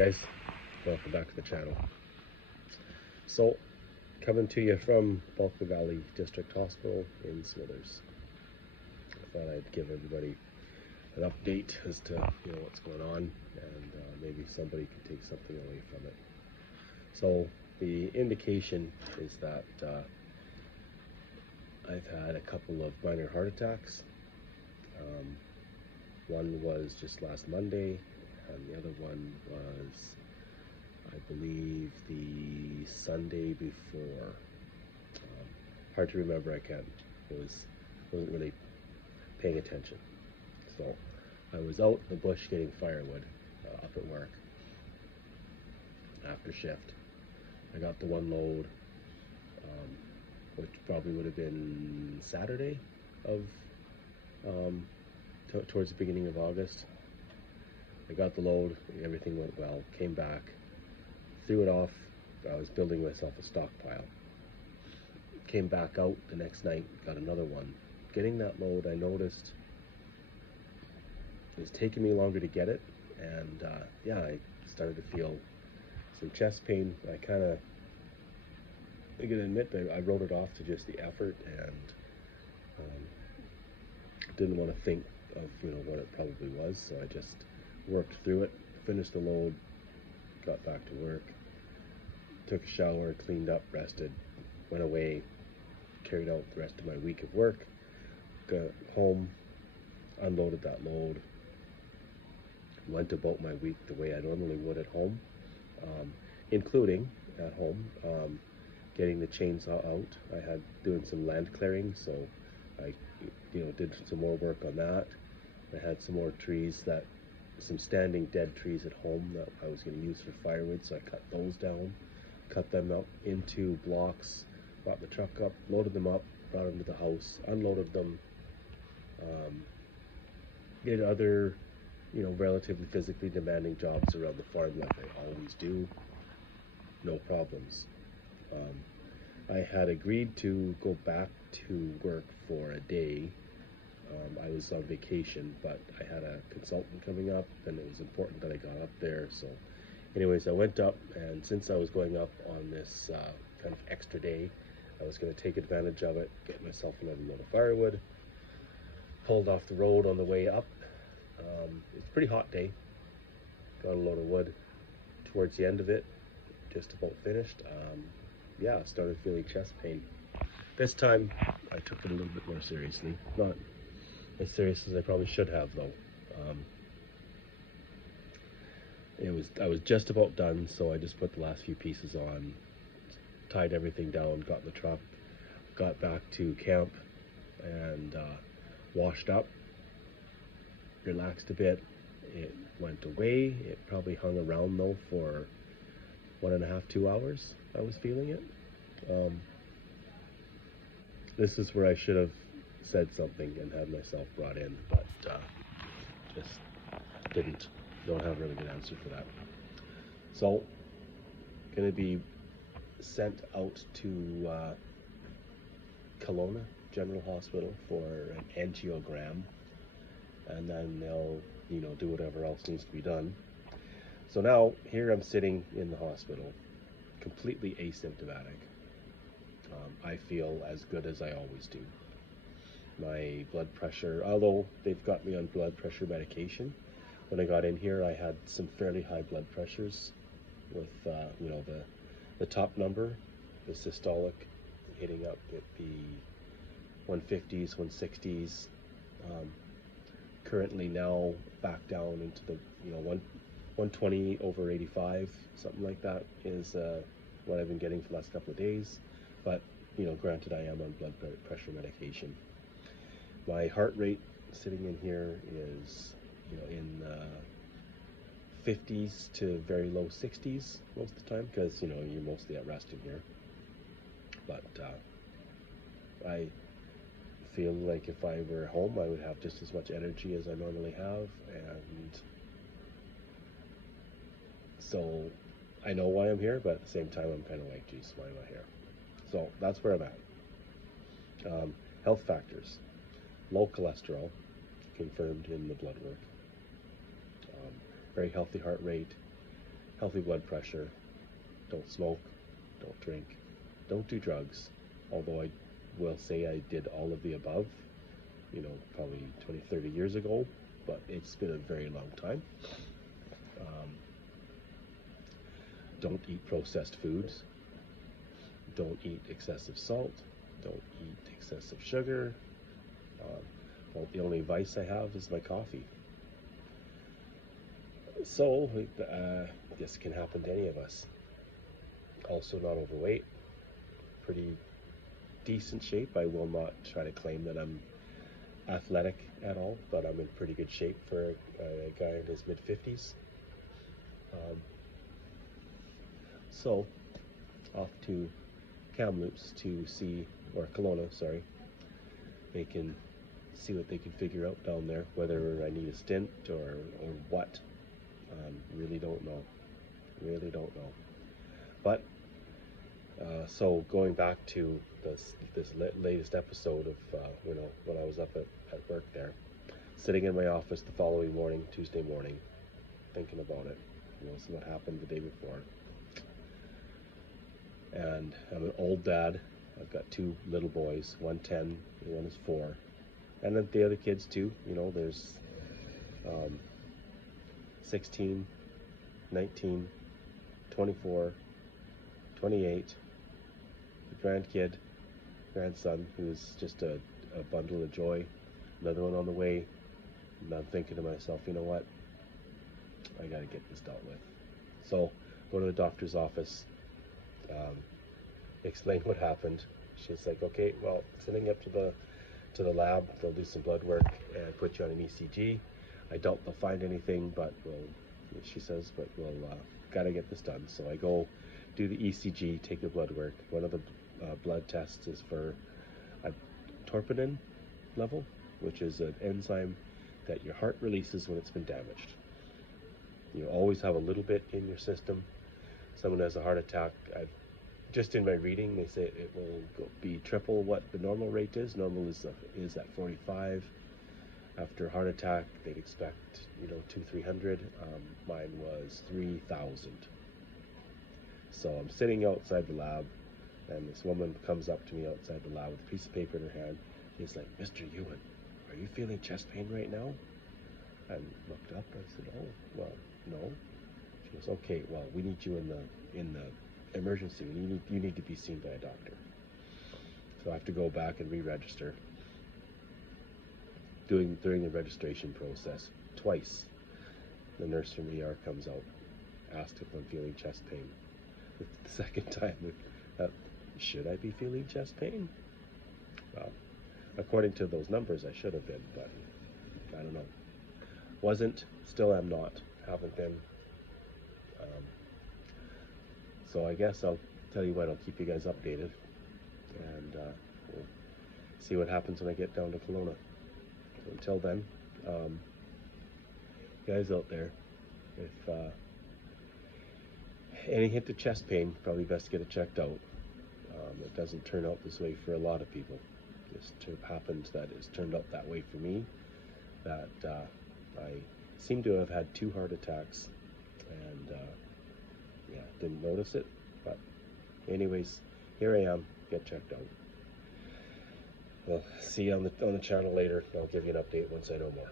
guys, welcome back to the channel. So, coming to you from Bulkley Valley District Hospital in Smithers. I thought I'd give everybody an update as to what's going on, and maybe somebody could take something away from it. So the indication is that I've had a couple of minor heart attacks. One was just last Monday, and the other one was, I believe, the Sunday before. Hard to remember. Wasn't really paying attention. So I was out in the bush getting firewood up at work after shift. I got the one load, which probably would have been Saturday of towards the beginning of August. I got the load, everything went well, came back, threw it off. I was building myself a stockpile. Came back out the next night, got another one. Getting that load, I noticed it was taking me longer to get it, and I started to feel some chest pain. I gotta admit that I wrote it off to just the effort, and didn't want to think of what it probably was, so I just worked through it, finished the load, got back to work, took a shower, cleaned up, rested, went away, carried out the rest of my week of work, got home, unloaded that load, went about my week the way I normally would at home, including at home, getting the chainsaw out. I had doing some land clearing, so I did some more work on that. I had some more trees, some standing dead trees at home that I was going to use for firewood, so I cut those down, cut them up into blocks, brought the truck up, loaded them up, brought them to the house, unloaded them, did other relatively physically demanding jobs around the farm like I always do, no problems. I had agreed to go back to work for a day. I was on vacation, but I had a consultant coming up, and it was important that I got up there. So anyways, I went up, and since I was going up on this kind of extra day, I was going to take advantage of it, get myself another load of firewood, pulled off the road on the way up. It's a pretty hot day. Got a load of wood towards the end of it, just about finished. Started feeling chest pain. This time I took it a little bit more seriously. Not as serious as I probably should have, though. I was just about done, so I just put the last few pieces on, tied everything down, got in the truck, got back to camp, and washed up, relaxed a bit. It went away. It probably hung around though for 1.5 to 2 hours. I was feeling it. This is where I should have said something and had myself brought in, but just didn't. Don't have a really good answer for that. So, gonna be sent out to Kelowna General Hospital for an angiogram, and then they'll do whatever else needs to be done. So now here I'm sitting in the hospital, completely asymptomatic. I feel as good as I always do. My blood pressure, although they've got me on blood pressure medication, when I got in here I had some fairly high blood pressures with the top number, the systolic, hitting up at the 150s, 160s. Currently now back down into the 120 over 85, something like that is what I've been getting for the last couple of days. But granted, I am on blood pressure medication. My heart rate sitting in here is in the 50s to very low 60s most of the time, because you're mostly at rest in here. But I feel like if I were home, I would have just as much energy as I normally have, and so I know why I'm here, but at the same time I'm kind of like, geez, why am I here? So that's where I'm at. Health factors: low cholesterol, confirmed in the blood work, very healthy heart rate, healthy blood pressure, don't smoke, don't drink, don't do drugs. Although I will say I did all of the above, probably 20, 30 years ago, but it's been a very long time. Don't eat processed foods. Don't eat excessive salt. Don't eat excessive sugar. Well, the only vice I have is my coffee. So, this can happen to any of us. Also not overweight. Pretty decent shape. I will not try to claim that I'm athletic at all, but I'm in pretty good shape for a guy in his mid-50s. So, off to Kamloops to see, or Kelowna, sorry. They can see what they can figure out down there, whether I need a stint or what. Really don't know. Really don't know. But so going back to this latest episode of when I was up at work there, sitting in my office the following morning, Tuesday morning, thinking about it, see what happened the day before. And I'm an old dad. I've got two little boys, one 10, and one is 4. And then the other kids too, there's 16, 19, 24, 28, the grandson, who's just a bundle of joy, another one on the way. And I'm thinking to myself, you know what? I gotta get this dealt with. So, go to the doctor's office, explain what happened. She's like, okay, well, sending you up to the lab, they'll do some blood work and put you on an ECG. I doubt they'll find anything, but she says, but we'll gotta get this done. So I go do the ECG, take the blood work. One of the blood tests is for a troponin level, which is an enzyme that your heart releases when it's been damaged. You always have a little bit in your system. Someone has a heart attack, just in my reading, they say it will be triple what the normal rate is. Normal is at 45. After a heart attack, they'd expect 200-300. Mine was 3,000. So I'm sitting outside the lab, and this woman comes up to me outside the lab with a piece of paper in her hand. She's like, "Mr. Ewan, are you feeling chest pain right now?" I looked up. I said, "Oh, well, no." She goes, "Okay, well, we need you in the emergency. You need to be seen by a doctor." So I have to go back and re-register. During the registration process, twice, the nurse from ER comes out, asked if I'm feeling chest pain. The second time, should I be feeling chest pain? Well, according to those numbers, I should have been, but I don't know. Wasn't, still am not, haven't been. So I guess I'll tell you what, I'll keep you guys updated, and we'll see what happens when I get down to Kelowna. So until then, guys out there, if any hint of chest pain, probably best to get it checked out. It doesn't turn out this way for a lot of people. Just happens that it's turned out that way for me, that I seem to have had 2 heart attacks, and didn't notice it, but anyways, here I am, get checked out. Well, see you on the channel later. I'll give you an update once I know more.